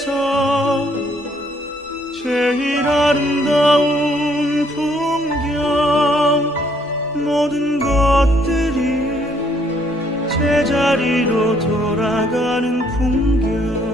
세상에서 제일 아름다운 풍경, 모든 것들이 제자리로 돌아가는 풍경.